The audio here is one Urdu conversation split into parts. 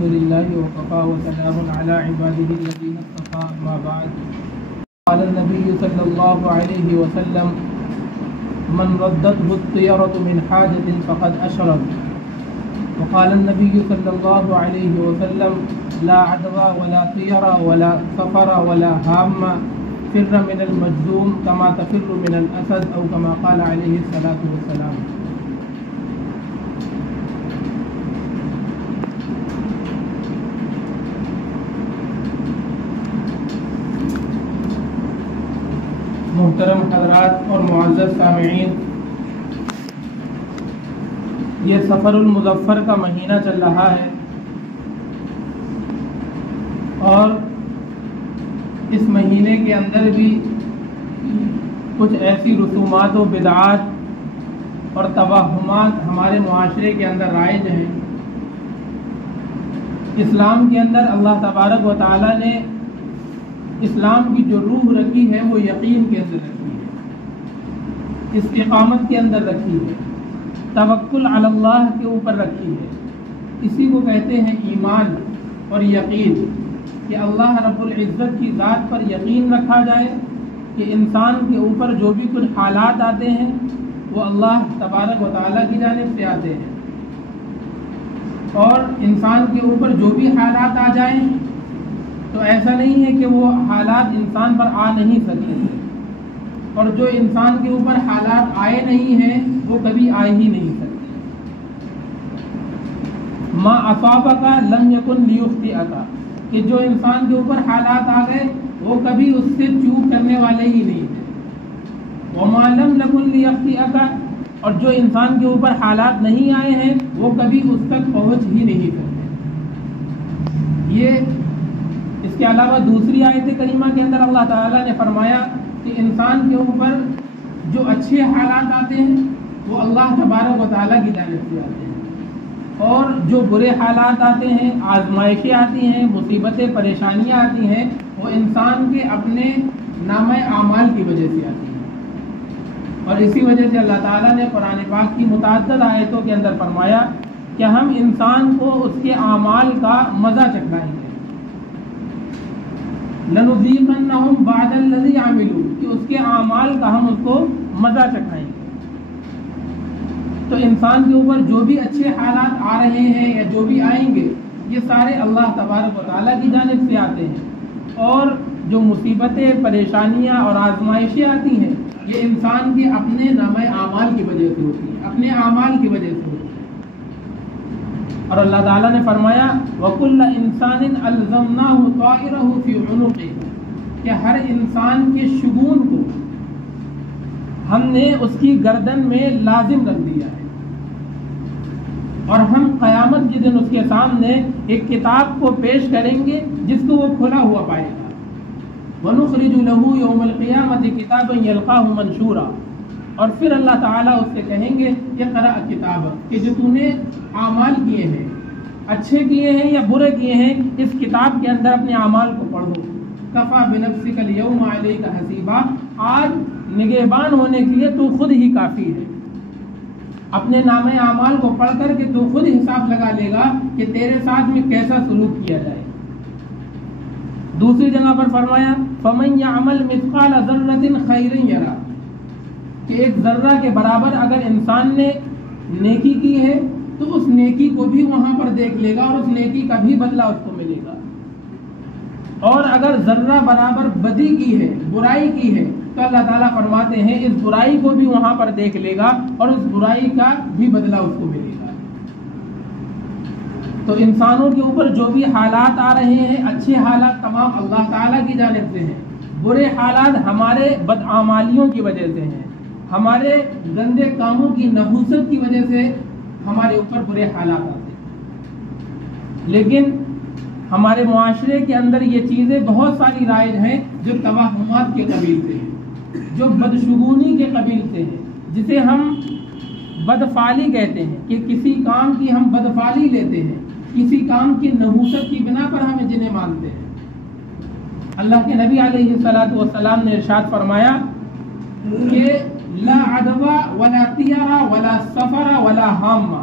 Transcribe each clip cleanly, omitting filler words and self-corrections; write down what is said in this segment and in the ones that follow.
الحمد لله وكفى وسلام على عباده الذين اصطفى أما بعد. قال النبي صلى الله عليه وسلم من ردته الطيرة من حاجة فقد أشرك. وقال النبي صلى الله عليه وسلم لا عدوى ولا طيرة ولا سفر ولا هامة فر من المجذوم كما تفر من الأسد أو كما قال عليه الصلاة والسلام. محترم حضرات اور معزز سامعین، یہ سفر المظفر کا مہینہ چل رہا ہے اور اس مہینے کے اندر بھی کچھ ایسی رسومات و بدعات اور توہمات ہمارے معاشرے کے اندر رائج ہیں. اسلام کے اندر اللہ تبارک و تعالی نے اسلام کی جو روح رکھی ہے وہ یقین کے اندر رکھی ہے، استقامت کے اندر رکھی ہے، توکل علی اللہ کے اوپر رکھی ہے. اسی کو کہتے ہیں ایمان اور یقین، کہ اللہ رب العزت کی ذات پر یقین رکھا جائے کہ انسان کے اوپر جو بھی کچھ حالات آتے ہیں وہ اللہ تبارک و تعالیٰ کی جانب سے آتے ہیں، اور انسان کے اوپر جو بھی حالات آ جائیں تو ایسا نہیں ہے کہ وہ حالات انسان پر آ نہیں سکتے، اور جو انسان کے اوپر حالات آئے نہیں ہیں وہ کبھی آ ہی نہیں سکتے. ما اصابک لم یکن لیخطئک، کہ جو انسان کے اوپر حالات آ گئے وہ کبھی اس سے چوک کرنے والے ہی نہیں تھے. وما لم یکن لیخطئک، اور جو انسان کے اوپر حالات نہیں آئے ہیں وہ کبھی اس تک پہنچ ہی نہیں سکتے. یہ اس کے علاوہ دوسری آیت کریمہ کے اندر اللہ تعالیٰ نے فرمایا کہ انسان کے اوپر جو اچھے حالات آتے ہیں وہ اللہ تبارک و تعالیٰ کی جانب سے آتے ہیں، اور جو برے حالات آتے ہیں، آزمائشیں آتی ہیں، مصیبتیں پریشانیاں آتی ہیں، وہ انسان کے اپنے نامہ اعمال کی وجہ سے آتی ہیں. اور اسی وجہ سے اللہ تعالیٰ نے قرآن پاک کی متعدد آیتوں کے اندر فرمایا کہ ہم انسان کو اس کے اعمال کا مزہ چکھائیں گے. لَنُذِيقَنَّهُمْ بَعْدَ الَّذِي عَمِلُوا، کہ اس کے اعمال کا ہم اس کو مزہ چکھائیں گے. تو انسان کے اوپر جو بھی اچھے حالات آ رہے ہیں یا جو بھی آئیں گے یہ سارے اللہ تبارک و تعالیٰ کی جانب سے آتے ہیں، اور جو مصیبتیں، پریشانیاں اور آزمائشیں آتی ہیں یہ انسان کے اپنے نامہ اعمال کی وجہ سے ہوتی ہیں، اپنے اعمال کی وجہ سے ہوتی ہیں. اور اللہ تعالیٰ نے فرمایا وَكُلَّ إِنسَانٍ أَلْزَمْنَاهُ طَائِرَهُ فِي عُنُقِهِ، کہ ہر انسان کے شگون کو ہم نے اس کی گردن میں لازم رکھ دیا ہے، اور ہم قیامت کے دن اس کے سامنے ایک کتاب کو پیش کریں گے جس کو وہ کھلا ہوا پائے گا. وَنُخْرِجُ لَهُ يَوْمَ الْقِيَامَةِ كِتَابًا يَلْقَاهُ مَنشُورًا، اور پھر اللہ تعالیٰ اس سے کہیں گے اقرأ کتابک، کہ جو تو نے اعمال کیے ہیں، اچھے کیے ہیں یا برے کیے ہیں، اس کتاب کے اندر اپنے اعمال کو پڑھو. کفا بنفسک الیوم علیک حسیبا، آج نگہبان ہونے کے لیے تو خود ہی کافی ہے. اپنے نامہ اعمال کو پڑھ کر کے تو خود حساب لگا لے گا کہ تیرے ساتھ میں کیسا سلوک کیا جائے. دوسری جگہ پر فرمایا فمن یعمل مثقال ذرۃ خیرا یرہ، کہ ایک ذرہ کے برابر اگر انسان نے نیکی کی ہے تو اس نیکی کو بھی وہاں پر دیکھ لے گا اور اس نیکی کا بھی بدلہ اس کو ملے گا. اور اگر ذرہ برابر بدی کی ہے، برائی کی ہے، تو اللہ تعالیٰ فرماتے ہیں اس برائی کو بھی وہاں پر دیکھ لے گا اور اس برائی کا بھی بدلہ اس کو ملے گا. تو انسانوں کے اوپر جو بھی حالات آ رہے ہیں، اچھے حالات تمام اللہ تعالیٰ کی جانب سے ہیں، برے حالات ہمارے بدعمالیوں کی وجہ سے ہیں، ہمارے گندے کاموں کی نحوست کی وجہ سے ہمارے اوپر برے حالات آتے ہیں. لیکن ہمارے معاشرے کے اندر یہ چیزیں بہت ساری رائج ہیں جو توہمات کے قبیل سے ہیں، جو بدشگونی کے قبیل سے ہیں، جسے ہم بدفعلی کہتے ہیں، کہ کسی کام کی ہم بدفعلی لیتے ہیں، کسی کام کی نحوست کی بنا پر ہمیں جنہیں مانتے ہیں. اللہ کے نبی علیہ الصلوۃ والسلام نے ارشاد فرمایا کہ لا عدوى ولا طيرة ولا سفر ولا هامة،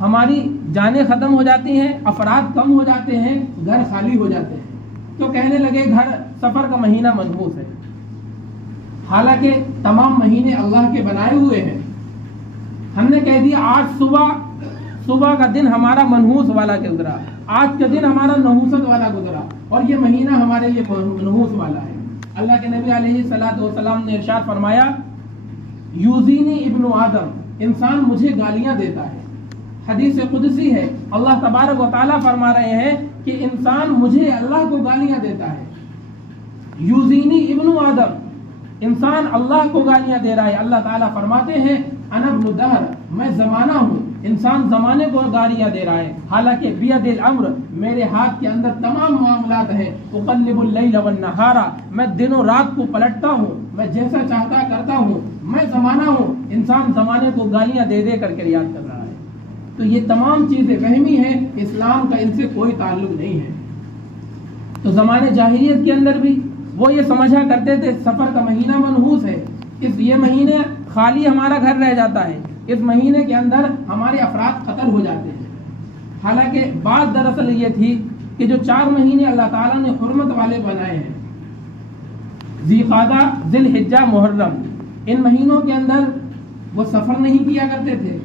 ہماری جانیں ختم ہو جاتی ہیں، افراد کم ہو جاتے ہیں، گھر خالی ہو جاتے ہیں، تو کہنے لگے گھر سفر کا مہینہ منحوس ہے، حالانکہ تمام مہینے اللہ کے بنائے ہوئے ہیں۔ ہم نے کہہ دیا آج صبح کا دن ہمارا منحوس والا گزرا، آج کا دن ہمارا نحوست والا گزرا، اور یہ مہینہ ہمارے لیے منحوس والا ہے۔ اللہ کے نبی علیہ الصلوۃ والسلام نے ارشاد فرمایا یوزینی ابن آدم، انسان مجھے گالیاں دیتا ہے۔ حدیث قدسی ہے، اللہ تبارک و تعالیٰ فرما رہے ہیں کہ انسان مجھے اللہ کو گالیاں دیتا ہے۔ یوزینی ابن آدم، انسان اللہ کو گالیاں دے رہا ہے۔ اللہ تعالیٰ فرماتے ہیں انا ابن دہر، میں زمانہ ہوں، انسان زمانے کو گالیاں دے رہا ہے، حالانکہ بیاد الامر، میرے ہاتھ کے اندر تمام معاملات ہیں۔ اقلب اللیل والنہار، میں دن و رات کو پلٹتا ہوں، میں جیسا چاہتا کرتا ہوں، میں زمانہ ہوں۔ انسان زمانے کو گالیاں دے دے کر کے یاد کر رہا ہے۔ تو یہ تمام چیزیں وہمی ہیں، اسلام کا ان سے کوئی تعلق نہیں ہے۔ تو زمانے جاہلیت کے اندر بھی وہ یہ سمجھا کرتے تھے سفر کا مہینہ منحوس ہے، یہ مہینے خالی ہمارا گھر رہ جاتا ہے، اس مہینے کے اندر ہمارے افراد قتل ہو جاتے ہیں۔ حالانکہ بات دراصل یہ تھی کہ جو 4 مہینے اللہ تعالیٰ نے حرمت والے بنائے ہیں، ذی قعدہ، ذی الحجہ، محرم، ان مہینوں کے اندر وہ سفر نہیں کیا کرتے تھے،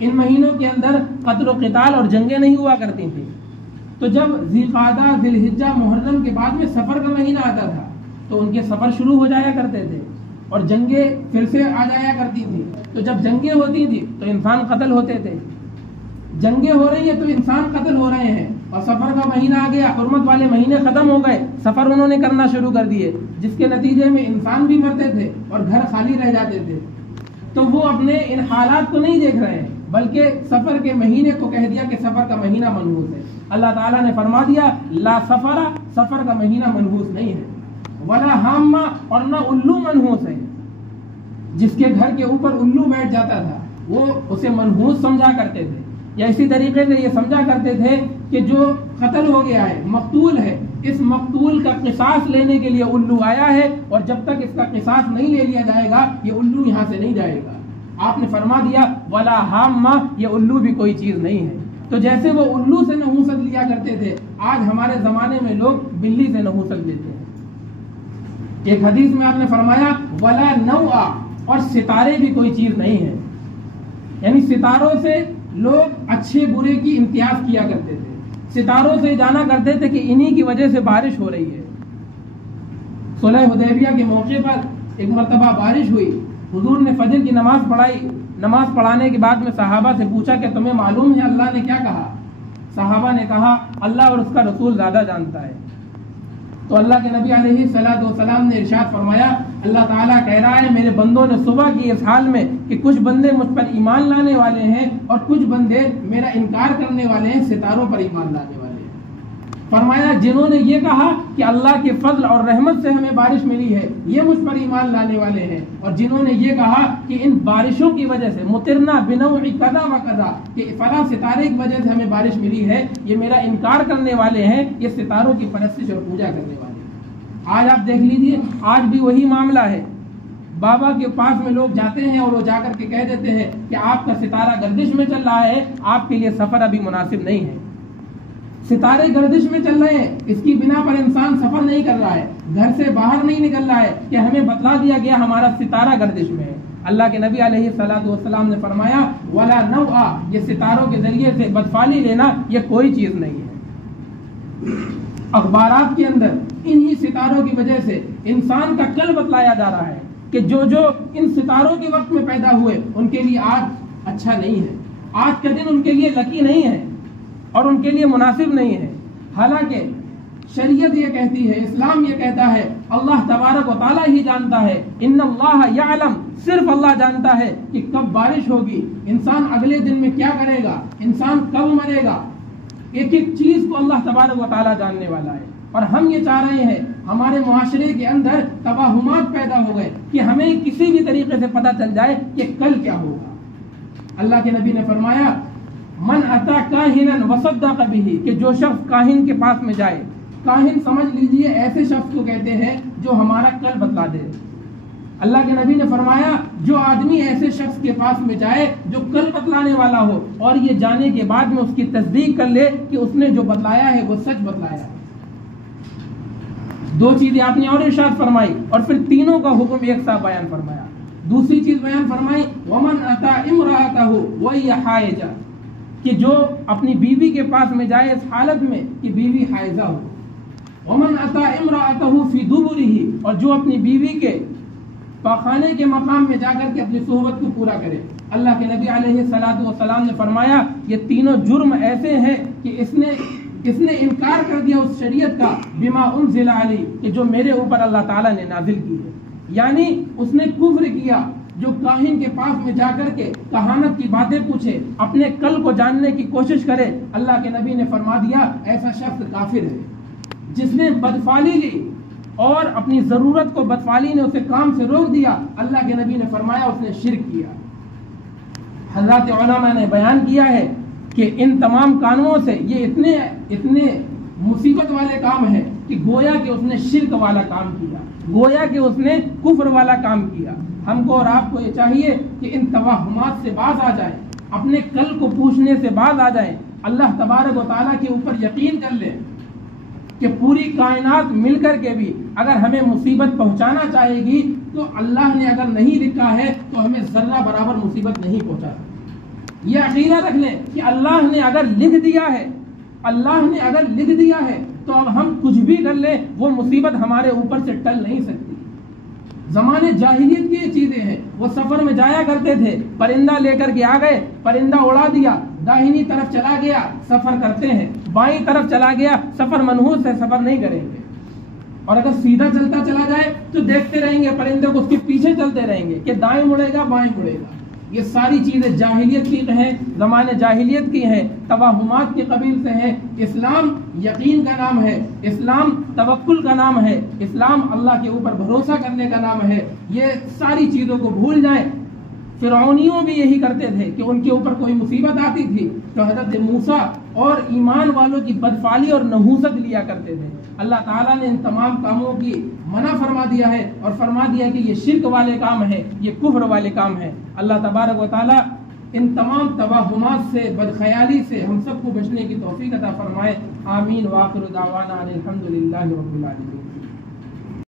ان مہینوں کے اندر قتل و قتال اور جنگیں نہیں ہوا کرتی تھیں۔ تو جب ذی قعدہ، ذی الحجہ، محرم کے بعد میں سفر کا مہینہ آتا تھا تو ان کے سفر شروع ہو جایا کرتے تھے اور جنگیں پھر سے آ جایا کرتی تھی۔ تو جب جنگیں ہوتی تھی تو انسان قتل ہوتے تھے، جنگیں ہو رہی ہیں تو انسان قتل ہو رہے ہیں، اور سفر کا مہینہ آ گیا، حرمت والے مہینے ختم ہو گئے، سفر انہوں نے کرنا شروع کر دیے، جس کے نتیجے میں انسان بھی مرتے تھے اور گھر خالی رہ جاتے تھے۔ تو وہ اپنے ان حالات کو نہیں دیکھ رہے ہیں، بلکہ سفر کے مہینے کو کہہ دیا کہ سفر کا مہینہ منحوس ہے۔ اللہ تعالیٰ نے فرما دیا لا سفر، سفر کا مہینہ منحوس نہیں ہے، ولا حامہ، اور نہ الو منحوس ہے۔ جس کے گھر کے اوپر الو بیٹھ جاتا تھا وہ اسے منحوس سمجھا کرتے تھے، یا اسی طریقے سے یہ سمجھا کرتے تھے کہ جو قتل ہو گیا ہے، مقتول ہے، اس مقتول کا قصاص لینے کے لیے الو آیا ہے، اور جب تک اس کا قصاص نہیں لے لیا جائے گا یہ الو یہاں سے نہیں جائے گا۔ آپ نے فرما دیا ولا حامہ، یہ الو بھی کوئی چیز نہیں ہے۔ تو جیسے وہ الو سے نحوست لیا کرتے تھے، آج ہمارے زمانے میں لوگ بلی سے نحوست لیتے ہیں۔ ایک حدیث میں آپ نے فرمایا ولا نوع، اور ستارے بھی کوئی چیز نہیں ہے، یعنی ستاروں سے لوگ اچھے برے کی امتیاز کیا کرتے تھے، ستاروں سے جانا کرتے تھے کہ انہی کی وجہ سے بارش ہو رہی ہے۔ صلح حدیبیہ کے موقع پر ایک مرتبہ بارش ہوئی، حضور نے فجر کی نماز پڑھائی، نماز پڑھانے کے بعد میں صحابہ سے پوچھا کہ تمہیں معلوم ہے اللہ نے کیا کہا؟ صحابہ نے کہا اللہ اور اس کا رسول زیادہ جانتا ہے۔ تو اللہ کے نبی علیہ الصلوۃ والسلام نے ارشاد فرمایا اللہ تعالیٰ کہہ رہا ہے میرے بندوں نے صبح کی اس حال میں کہ کچھ بندے مجھ پر ایمان لانے والے ہیں اور کچھ بندے میرا انکار کرنے والے ہیں، ستاروں پر ایمان لانے والے ہیں۔ فرمایا جنہوں نے یہ کہا کہ اللہ کے فضل اور رحمت سے ہمیں بارش ملی ہے، یہ مجھ پر ایمان لانے والے ہیں، اور جنہوں نے یہ کہا کہ ان بارشوں کی وجہ سے مطرنا بنوع کذا و کذا، کہ فلاں ستارے کی وجہ سے ہمیں بارش ملی ہے، یہ میرا انکار کرنے والے ہیں، یہ ستاروں کی پرستش اور پوجا کرنے والے ہیں۔ آج آپ دیکھ لیجئے، آج بھی وہی معاملہ ہے۔ بابا کے پاس میں لوگ جاتے ہیں اور وہ جا کر کے کہہ دیتے ہیں کہ آپ کا ستارہ گردش میں چل رہا ہے، آپ کے لیے سفر ابھی مناسب نہیں ہے۔ ستارے گردش میں چل رہے ہیں، اس کی بنا پر انسان سفر نہیں کر رہا ہے، گھر سے باہر نہیں نکل رہا ہے کہ ہمیں بتلا دیا گیا ہمارا ستارہ گردش میں ہے۔ اللہ کے نبی علیہ الصلوۃ والسلام نے فرمایا ولا نوع، یہ ستاروں کے ذریعے سے بدفالی لینا یہ کوئی چیز نہیں ہے۔ اخبارات کے اندر انہی ستاروں کی وجہ سے انسان کا کل بتلایا جا رہا ہے کہ جو ان ستاروں کے وقت میں پیدا ہوئے ان کے لیے آج اچھا نہیں ہے، آج کا دن ان کے لیے لکی نہیں ہے اور ان کے لیے مناسب نہیں ہے۔ حالانکہ شریعت یہ کہتی ہے، اسلام یہ کہتا ہے، اللہ تبارک و تعالیٰ ہی جانتا ہے، ان اللہ یعلم، صرف اللہ جانتا ہے کہ کب بارش ہوگی، انسان اگلے دن میں کیا کرے گا، انسان کب مرے گا، ایک ایک چیز کو اللہ تبارک و تعالیٰ جاننے والا ہے۔ اور ہم یہ چاہ رہے ہیں ہمارے معاشرے کے اندر توہمات پیدا ہو گئے کہ ہمیں کسی بھی طریقے سے پتہ چل جائے کہ کل کیا ہوگا۔ اللہ کے نبی نے فرمایا من اتا کاہنا وصدق به، کہ جو شخص کاہن کے پاس میں جائے، کاہن سمجھ لیجئے ایسے شخص کو کہتے ہیں جو ہمارا کل بتلا دے۔ اللہ کے نبی نے فرمایا جو آدمی ایسے شخص کے پاس میں جائے جو کل بتلانے والا ہو اور یہ جانے کے بعد میں اس کی تصدیق کر لے کہ اس نے جو بتلایا ہے وہ سچ بتلایا ہے۔ دو چیزیں آپ نے اور ارشاد فرمائی اور پھر تینوں کا حکم ایک ساتھ بیان فرمایا۔ دوسری چیز بیان فرمائی ومن اتی امرأتہ وہی حائضہ، کہ جو اپنی بیوی کے پاس میں جائے اس حالت میں کہ بیوی حائضہ ہو۔ ومن اتی امرأتہ فی دبرہ، اور جو اپنی بیوی کے پاخانے کے مقام میں جا کر کے اپنی صحبت کو پورا کرے۔ اللہ کے نبی علیہ الصلوۃ والسلام نے فرمایا یہ تینوں جرم ایسے ہیں کہ اس نے انکار کر دیا اس شریعت کا بما انزل علی، کہ جو میرے اوپر اللہ تعالیٰ نے نازل کی ہے، یعنی اس نے کفر کیا۔ جو کاہن کے پاس میں جا کر کے کہانت کی باتیں پوچھے، اپنے کل کو جاننے کی کوشش کرے، اللہ کے نبی نے فرما دیا ایسا شخص کافر ہے۔ جس نے بدفعلی لی اور اپنی ضرورت کو بدفعلی نے اسے کام سے روک دیا، اللہ کے نبی نے فرمایا اس نے شرک کیا۔ حضرات علماء نے بیان کیا ہے کہ ان تمام قانونوں سے یہ اتنے مصیبت والے کام ہے کہ گویا کہ اس نے شرک والا کام کیا، گویا کہ اس نے کفر والا کام کیا۔ ہم کو اور آپ کو یہ چاہیے کہ ان توہمات سے باز آ جائیں، اپنے کل کو پوچھنے سے باز آ جائیں، اللہ تبارک و تعالیٰ کے اوپر یقین کر لیں کہ پوری کائنات مل کر کے بھی اگر ہمیں مصیبت پہنچانا چاہے گی تو اللہ نے اگر نہیں لکھا ہے تو ہمیں ذرہ برابر مصیبت نہیں پہنچا سکتی۔ یہ عقیدہ رکھ لیں کہ اللہ نے اگر لکھ دیا ہے، اللہ نے اگر لکھ دیا ہے تو اب ہم کچھ بھی کر لیں وہ مصیبت ہمارے اوپر سے ٹل نہیں سکتی۔ زمانے جاہلیت کی یہ چیزیں ہیں، وہ سفر میں جایا کرتے تھے، پرندہ لے کر کے آ گئے، پرندہ اڑا دیا، داہنی طرف چلا گیا سفر کرتے ہیں، بائیں طرف چلا گیا سفر منحوس ہے، سفر نہیں کریں گے، اور اگر سیدھا چلتا چلا جائے تو دیکھتے رہیں گے پرندے کو، اس کے پیچھے چلتے رہیں گے کہ دائیں مڑے گا بائیں مڑے گا۔ یہ ساری چیزیں جاہلیت کی ہیں، زمانے جاہلیت کی ہیں، توہمات کے قبیل سے ہیں۔ اسلام یقین کا نام ہے، اسلام توکل کا نام ہے، اسلام اللہ کے اوپر بھروسہ کرنے کا نام ہے۔ یہ ساری چیزوں کو بھول جائیں۔ فرعونیوں بھی یہی کرتے تھے کہ ان کے اوپر کوئی مصیبت آتی تھی تو حضرت موسیٰ اور ایمان والوں کی بدفعلی اور نحوست لیا کرتے تھے۔ اللہ تعالیٰ نے ان تمام کاموں کی منع فرما دیا ہے اور فرما دیا کہ یہ شرک والے کام ہے، یہ کفر والے کام ہے۔ اللہ تبارک و تعالیٰ ان تمام توہمات سے، بدخیالی سے ہم سب کو بچنے کی توفیق عطا فرمائے۔ آمین۔ وآخر دعوانا ان الحمد للہ رب العالمین۔